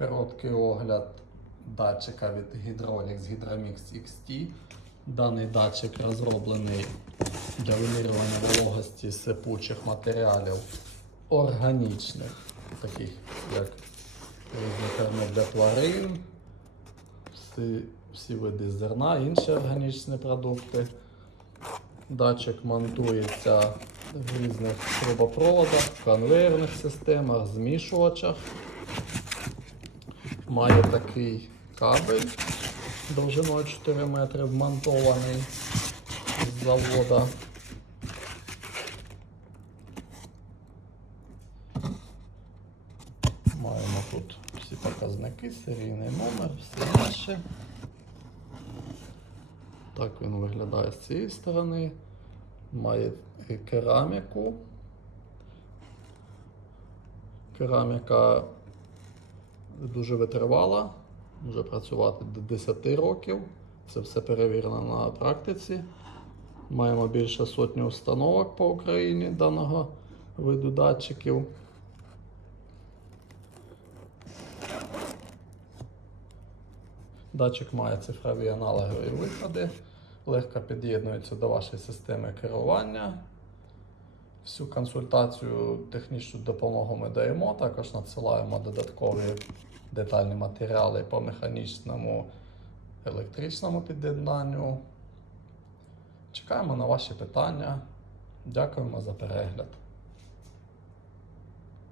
Короткий огляд датчика від Hydrolix Hydramix XT. Даний датчик розроблений для вимірювання вологості сипучих матеріалів органічних, таких як різні для тварин, всі, всі види зерна, інші органічні продукти. Датчик монтується в різних трубопроводах, конвейерних системах, змішувачах. Має такий кабель довжиною 4 метри вмонтований з завода. Маємо тут всі показники, серійний номер, все наше. Так він виглядає з цієї сторони. Має кераміку. Кераміка дуже витривала, може працювати до 10 років. Це все перевірено на практиці. Маємо більше сотні установок по Україні даного виду датчиків. Датчик має цифрові аналогові виходи, легко під'єднується до вашої системи керування. Всю консультацію, технічну допомогу ми даємо, також надсилаємо додаткові детальні матеріали по механічному електричному під'єднанню. Чекаємо на ваші питання. Дякуємо за перегляд.